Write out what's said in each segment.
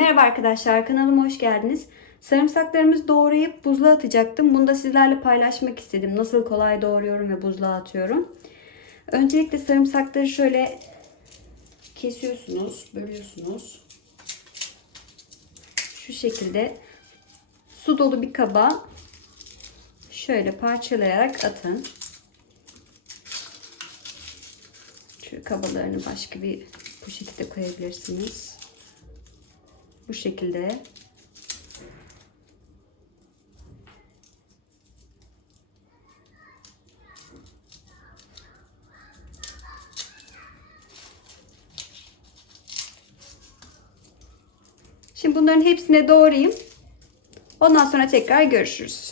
Merhaba arkadaşlar kanalıma hoş geldiniz. Sarımsaklarımızı doğrayıp buzluğa atacaktım. Bunu da sizlerle paylaşmak istedim. Nasıl kolay doğruyorum ve buzluğa atıyorum. Öncelikle sarımsakları şöyle kesiyorsunuz, bölüyorsunuz. Şu şekilde su dolu bir kaba şöyle parçalayarak atın. Şu kabalarını başka bir poşete koyabilirsiniz. Bu şekilde. Şimdi bunların hepsine doğrayayım. Ondan sonra tekrar görüşürüz.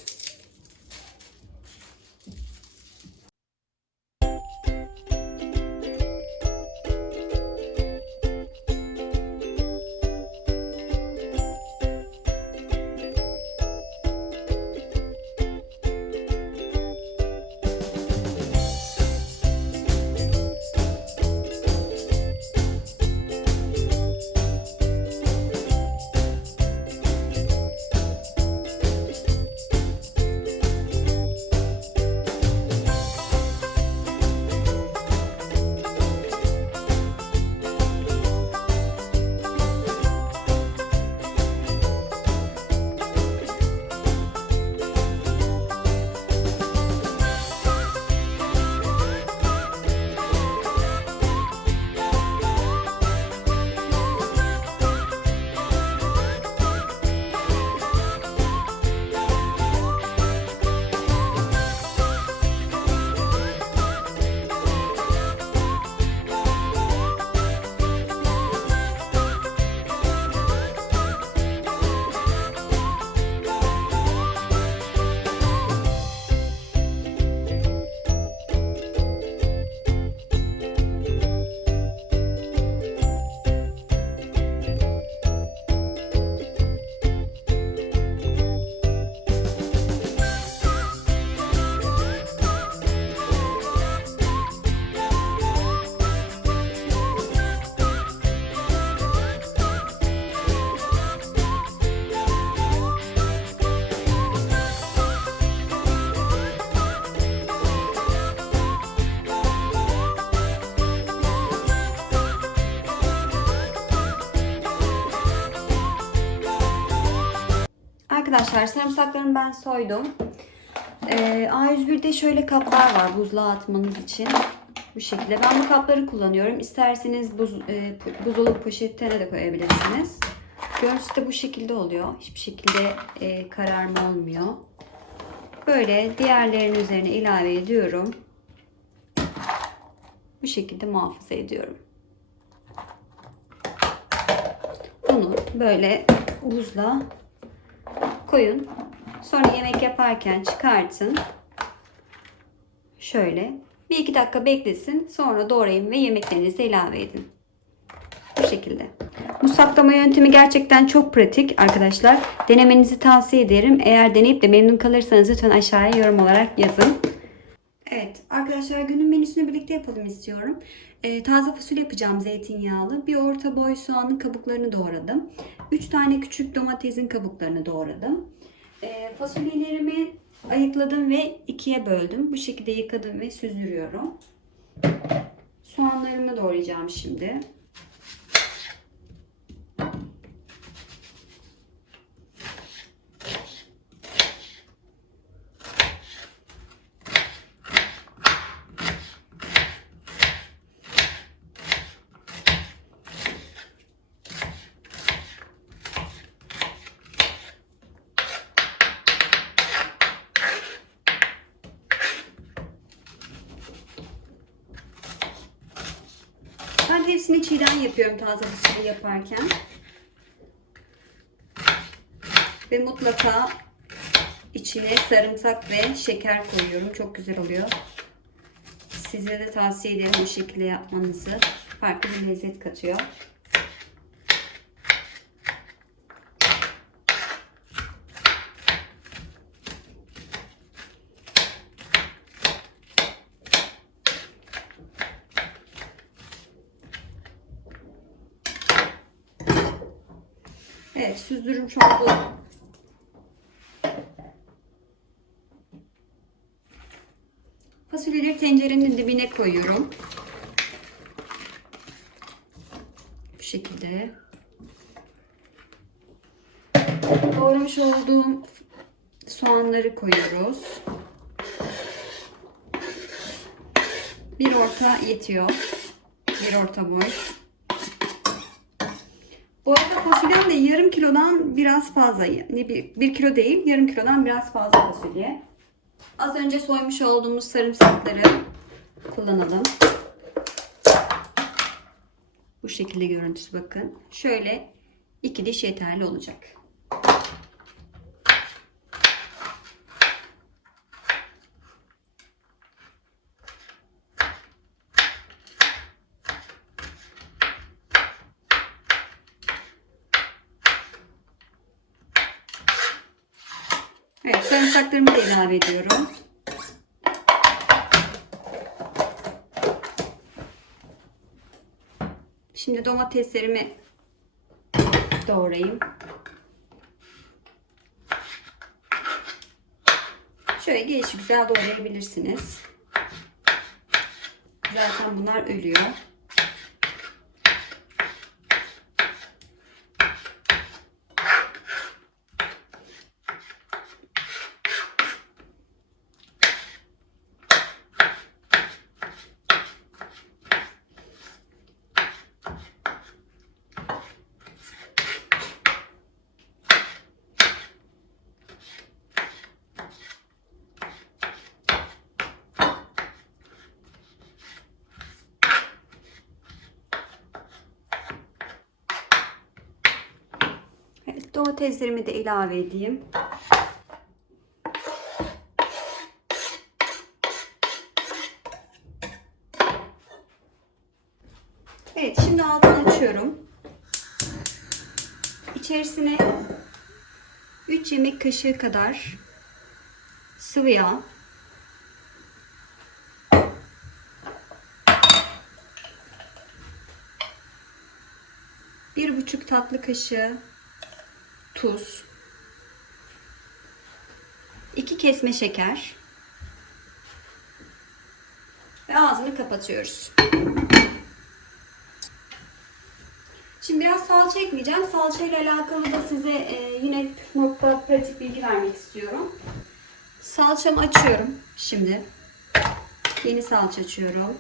Arkadaşlar sarımsaklarımı ben soydum. Ee, A101'de şöyle kaplar var buzluğa atmanız için. Bu şekilde. Ben bu kapları kullanıyorum. İsterseniz buz, e, buzdolabı poşetine de koyabilirsiniz. Görüntüsü de bu şekilde oluyor. Hiçbir şekilde e, kararma olmuyor. Böyle diğerlerinin üzerine ilave ediyorum. Bu şekilde muhafaza ediyorum. Bunu böyle buzla koyun. Sonra yemek yaparken çıkartın. Şöyle. Bir iki dakika beklesin. Sonra doğrayın ve yemeklerinize ilave edin. Bu şekilde. Bu yöntemi gerçekten çok pratik arkadaşlar. Denemenizi tavsiye ederim. Eğer deneyip de memnun kalırsanız lütfen aşağıya yorum olarak yazın. Arkadaşlar günün menüsünü birlikte yapalım istiyorum. Ee, taze fasulye yapacağım zeytinyağlı. Bir orta boy soğanın kabuklarını doğradım. 3 tane küçük domatesin kabuklarını doğradım. Ee, fasulyelerimi ayıkladım ve ikiye böldüm. Bu şekilde yıkadım ve süzülüyorum. Soğanlarımı doğrayacağım şimdi. Ben hepsini yapıyorum taze fasulye yaparken. Ve mutlaka içine sarımsak ve şeker koyuyorum. Çok güzel oluyor. Size de tavsiye ederim bu şekilde yapmanızı. Farklı bir lezzet katıyor. Evet süzdürmüş olduğum fasulyeleri tencerenin dibine koyuyorum. Bu şekilde. Doğramış olduğum soğanları koyuyoruz. Bir orta yetiyor. Bir orta boy. Fasulyem de yarım kilodan biraz fazla. Ne bir, bir kilo değil, yarım kilodan biraz fazla fasulye. Az önce soymuş olduğumuz sarımsakları kullanalım. Bu şekilde görüntüsü bakın. Şöyle iki diş yeterli olacak. Evet, sarımsaklarımı da ilave ediyorum. Şimdi domateslerimi doğrayayım. Şöyle geniş güzel doğrayabilirsiniz. Zaten bunlar ölüyor. Evet, domateslerimi de ilave edeyim. Evet, şimdi altını açıyorum. İçerisine 3 yemek kaşığı kadar sıvı yağ, bir buçuk tatlı kaşığı tuz, 2 kesme şeker ve ağzını kapatıyoruz. Şimdi biraz salça ekleyeceğim. Salça ile alakalı da size e, yine nokta pratik bilgi vermek istiyorum. Salçamı açıyorum şimdi. Yeni salça açıyorum.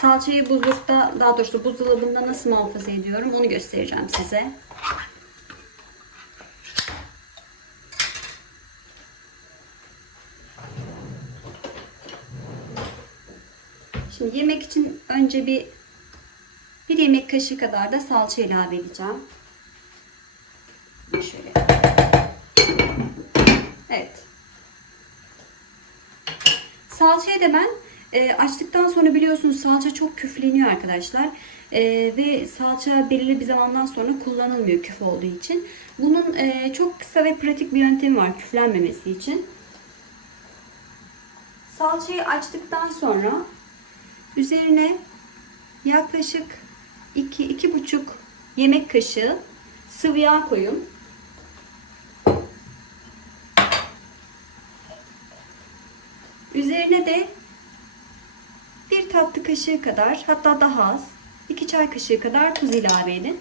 Salçayı buzlukta, daha doğrusu buzdolabında nasıl muhafaza ediyorum onu göstereceğim size. Şimdi yemek için önce bir bir yemek kaşığı kadar da salça ilave edeceğim. Şöyle. Evet. Salçayı da ben e, açtıktan sonra biliyorsunuz salça çok küfleniyor arkadaşlar. E, ve salça belirli bir zamandan sonra kullanılmıyor küf olduğu için. Bunun e, çok kısa ve pratik bir yöntemi var küflenmemesi için. Salçayı açtıktan sonra üzerine yaklaşık 2 iki, buçuk yemek kaşığı sıvı yağ koyun. Üzerine de bir tatlı kaşığı kadar hatta daha az 2 çay kaşığı kadar tuz ilave edin.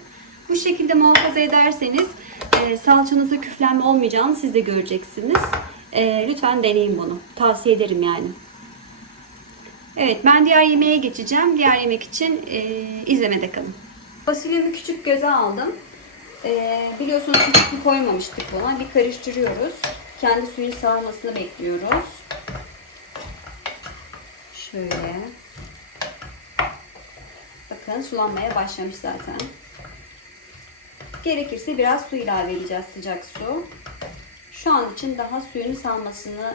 Bu şekilde muhafaza ederseniz e, salçanızda küflenme olmayacağını siz de göreceksiniz. E, lütfen deneyin bunu. Tavsiye ederim yani. Evet ben diğer yemeğe geçeceğim. Diğer yemek için e, izlemede kalın. Fasulyemi küçük göze aldım. E, biliyorsunuz hiç su koymamıştık buna. Bir karıştırıyoruz. Kendi suyun sarmasını bekliyoruz. Şöyle. Bakın sulanmaya başlamış zaten. Gerekirse biraz su ilave edeceğiz sıcak su. Şu an için daha suyun salmasını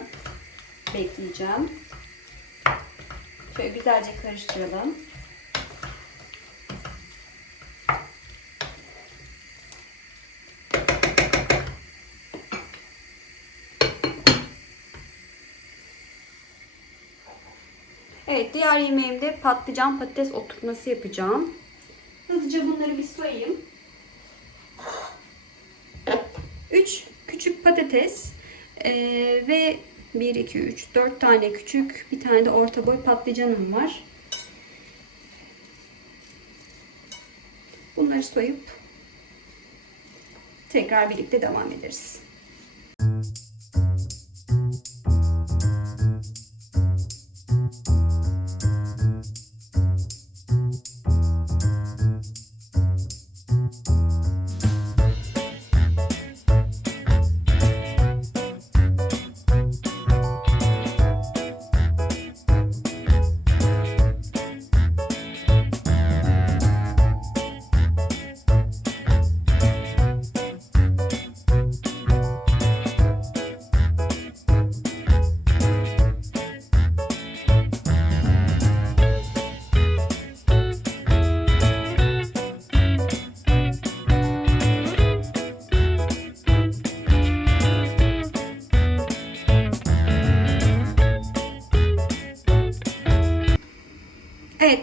bekleyeceğim. Şöyle güzelce karıştıralım. Evet diğer yemeğimde patlıcan patates oturtması yapacağım. Hızlıca bunları bir soyayım. 3 küçük patates ee, ve 1, 2, 3, 4 tane küçük, bir tane de orta boy patlıcanım var. Bunları soyup tekrar birlikte devam ederiz.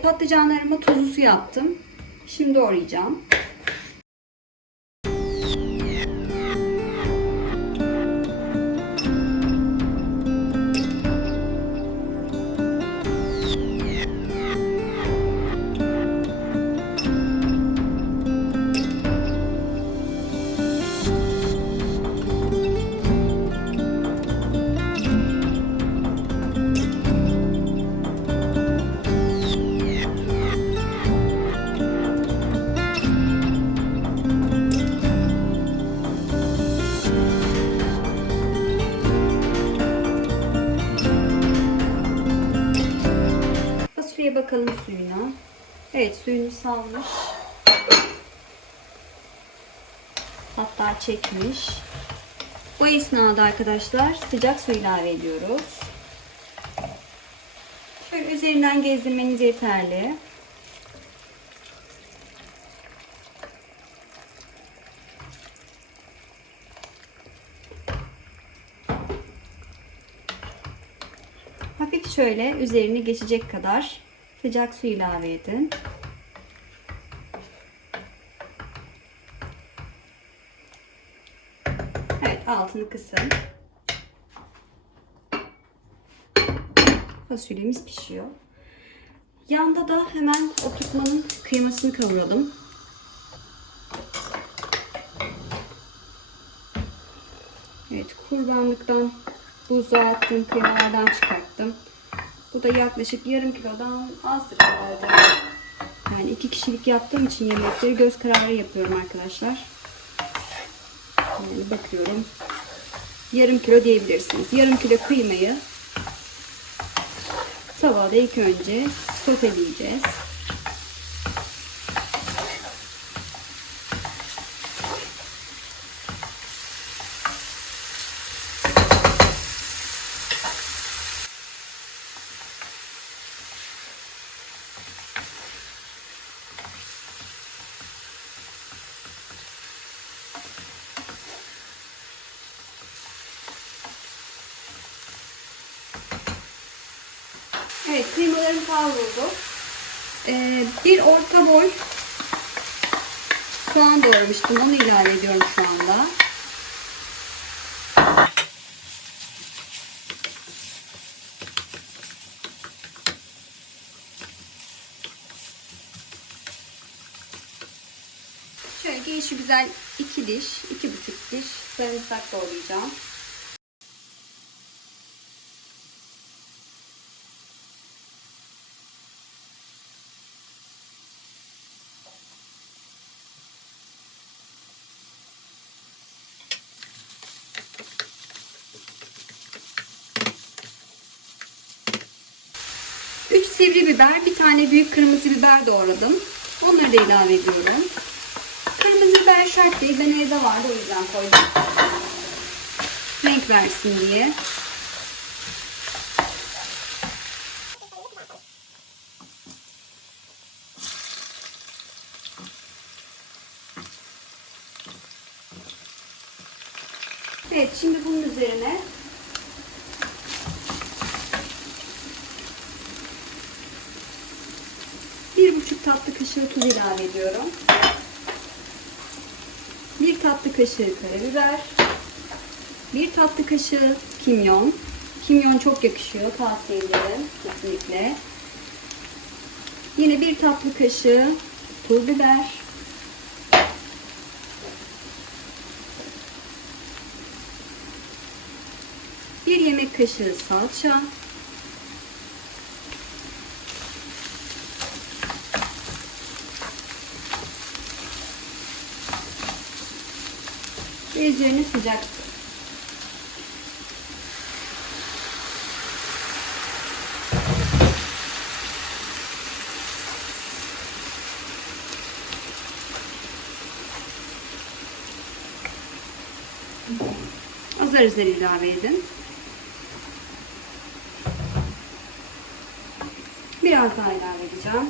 Evet patlıcanlarımı tuzlu su yaptım. Şimdi doğrayacağım. Fasulyeye bakalım suyuna. Evet suyunu salmış. Hatta çekmiş. Bu esnada arkadaşlar sıcak su ilave ediyoruz. Şöyle üzerinden gezdirmeniz yeterli. Hafif şöyle üzerini geçecek kadar sıcak su ilave edin. Evet altını kısın. Fasulyemiz pişiyor. Yanda da hemen oturtmanın kıymasını kavuralım. Evet kurbanlıktan buzluğa attığım kıymalardan çıkarttım. Bu da yaklaşık yarım kilodan azdır herhalde. Yani iki kişilik yaptığım için yemekleri göz kararı yapıyorum arkadaşlar. Yani bakıyorum. Yarım kilo diyebilirsiniz. Yarım kilo kıymayı tavada ilk önce soteleyeceğiz. Evet kıymalarım kavruldu. Ee, bir orta boy soğan doğramıştım. Onu ilave ediyorum şu anda. Şöyle gelişi güzel iki diş, iki buçuk diş sarımsak doğrayacağım. Biber, bir tane büyük kırmızı biber doğradım. Onları da ilave ediyorum. Kırmızı biber şart değil. Ben evde vardı o yüzden koydum. Renk versin diye. Evet şimdi bunun üzerine bir buçuk tatlı kaşığı karabiber. 1 tatlı kaşığı kimyon. Kimyon çok yakışıyor. Tavsiye ederim kesinlikle. Yine bir tatlı kaşığı pul biber. Bir yemek kaşığı salça. Ve sıcak su. Azar ilave edin. Biraz daha ilave edeceğim.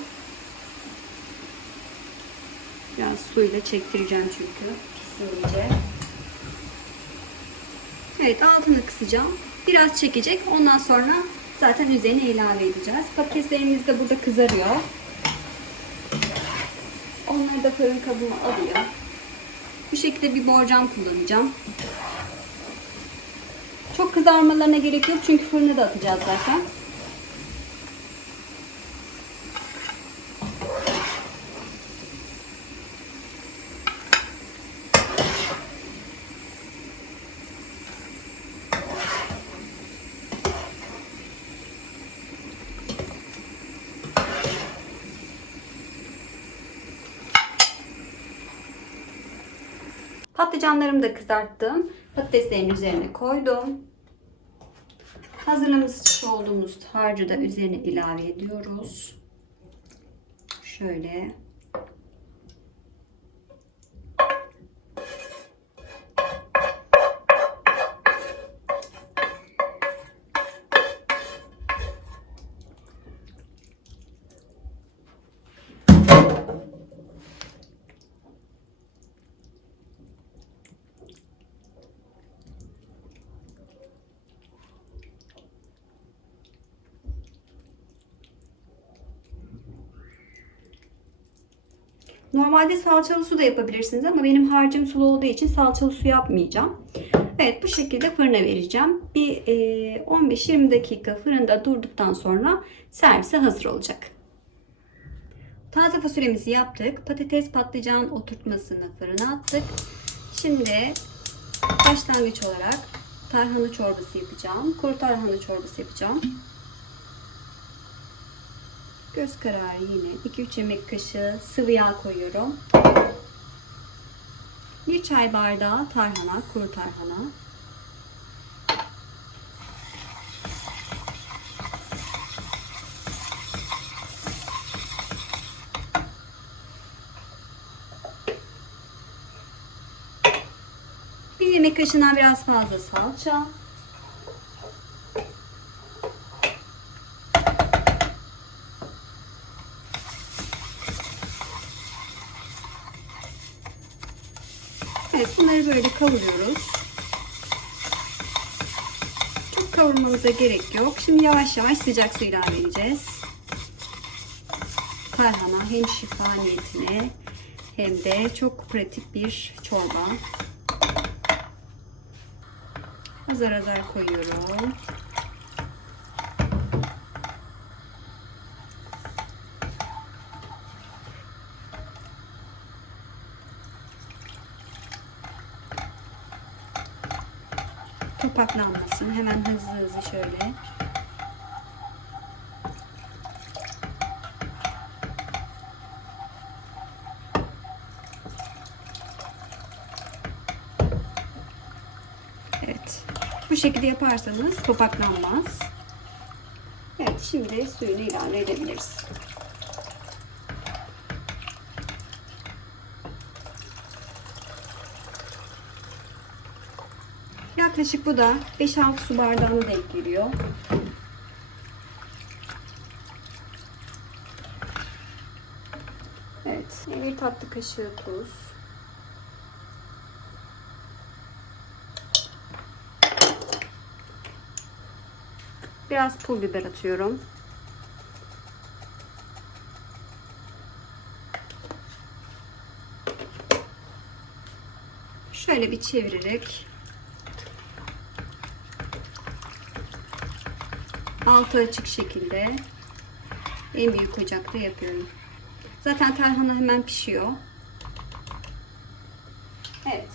Biraz suyla çektireceğim çünkü kesinlikle. Evet altını kısacağım. Biraz çekecek. Ondan sonra zaten üzerine ilave edeceğiz. Patateslerimiz de burada kızarıyor. Onları da fırın kabıma alıyor. Bu şekilde bir borcam kullanacağım. Çok kızarmalarına gerek yok çünkü fırına da atacağız zaten. Patlıcanlarımı da kızarttım. Patateslerin üzerine koydum. Hazırlamış olduğumuz harcı da üzerine ilave ediyoruz. Şöyle. Normalde salçalı su da yapabilirsiniz ama benim harcım sulu olduğu için salçalı su yapmayacağım. Evet bu şekilde fırına vereceğim. Bir e, 15-20 dakika fırında durduktan sonra servise hazır olacak. Taze fasulyemizi yaptık. Patates patlıcan oturtmasını fırına attık. Şimdi başlangıç olarak tarhana çorbası yapacağım. Kuru tarhana çorbası yapacağım. Göz kararı yine 2-3 yemek kaşığı sıvı yağ koyuyorum. 1 çay bardağı tarhana, kuru tarhana. Bir yemek kaşığından biraz fazla salça. Evet bunları böyle kavuruyoruz. Çok kavurmamıza gerek yok. Şimdi yavaş yavaş sıcak su ilave edeceğiz. Tarhana hem şifa niyetine hem de çok pratik bir çorba. Azar azar koyuyorum. Hemen hızlı hızlı şöyle. Evet. Bu şekilde yaparsanız topaklanmaz. Evet şimdi suyunu ilave edebiliriz. Yaklaşık bu da 5-6 su bardağına denk geliyor. Evet. Bir tatlı kaşığı tuz. Biraz pul biber atıyorum. Şöyle bir çevirerek altı açık şekilde en büyük ocakta yapıyorum. Zaten tarhana hemen pişiyor. Evet.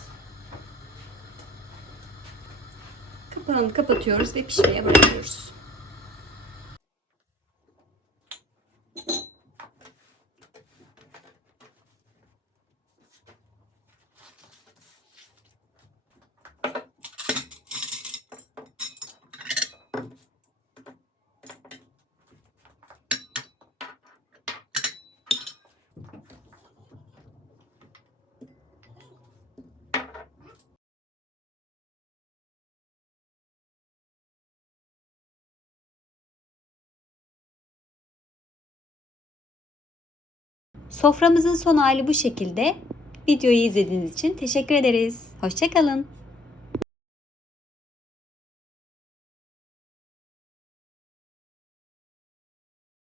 Kapağını kapatıyoruz ve pişmeye bırakıyoruz. Soframızın son hali bu şekilde. Videoyu izlediğiniz için teşekkür ederiz. Hoşçakalın.